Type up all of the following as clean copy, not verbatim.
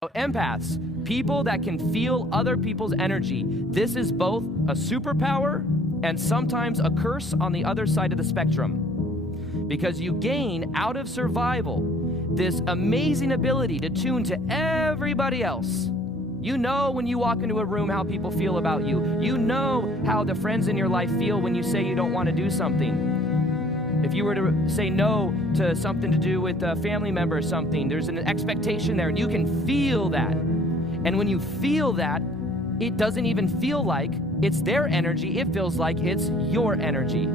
Empaths, people that can feel other people's energy. This is both a superpower and sometimes a curse on the other side of the spectrum. Because you gain out of survival this amazing ability to tune to everybody else. You know when you walk into a room how people feel about you. You know how the friends in your life feel when you say you don't want to do something. If you were to say no to something to do with a family member or something, there's an expectation there, and you can feel that. And when you feel that, it doesn't even feel like it's their energy. It feels like it's your energy.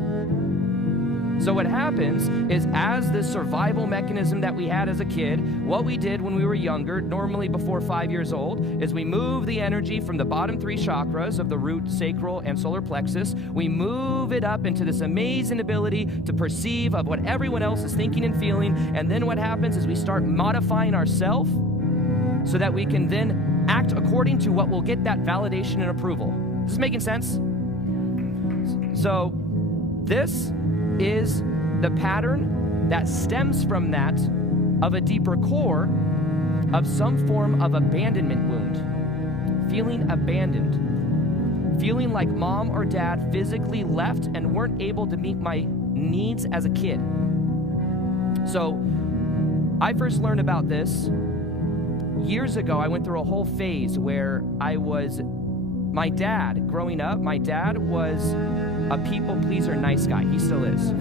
So what happens is, as this survival mechanism that we had as a kid, what we did when we were younger, normally before 5 years old, is we move the energy from the bottom 3 chakras of the root, sacral, and solar plexus. We move it up into this amazing ability to perceive of what everyone else is thinking and feeling. And then what happens is we start modifying ourselves so that we can then act according to what will get that validation and approval. Is this making sense? So this is the pattern that stems from that of a deeper core of some form of abandonment wound. Feeling abandoned. Feeling like mom or dad physically left and weren't able to meet my needs as a kid. So I first learned about this years ago. I went through a whole phase where my dad, growing up, my dad was a people pleaser, nice guy. He still is.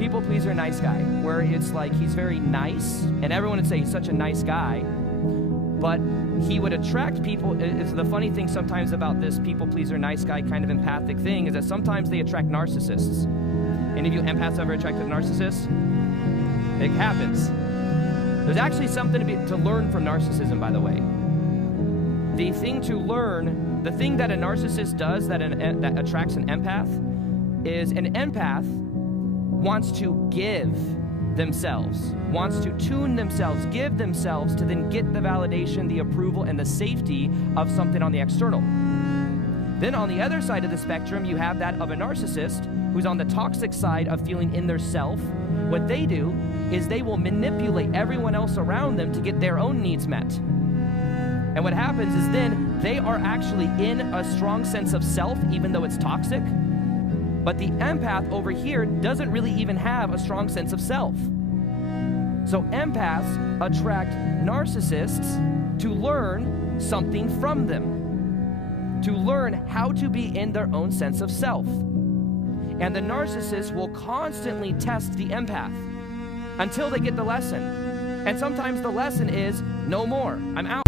People pleaser, nice guy, where it's like he's very nice, and everyone would say he's such a nice guy, but he would attract people. It's the funny thing sometimes about this people pleaser, nice guy kind of empathic thing is that sometimes they attract narcissists. Any of you empaths ever attracted narcissists? It happens. There's actually something to learn from narcissism, by the way. The thing to learn, the thing that a narcissist does that attracts an empath is an empath wants to give themselves, wants to tune themselves, give themselves to then get the validation, the approval, and the safety of something on the external. Then on the other side of the spectrum, you have that of a narcissist who's on the toxic side of feeling in their self. What they do is they will manipulate everyone else around them to get their own needs met. And what happens is then they are actually in a strong sense of self, even though it's toxic. But the empath over here doesn't really even have a strong sense of self. So empaths attract narcissists to learn something from them, to learn how to be in their own sense of self. And the narcissist will constantly test the empath until they get the lesson. And sometimes the lesson is, no more, I'm out.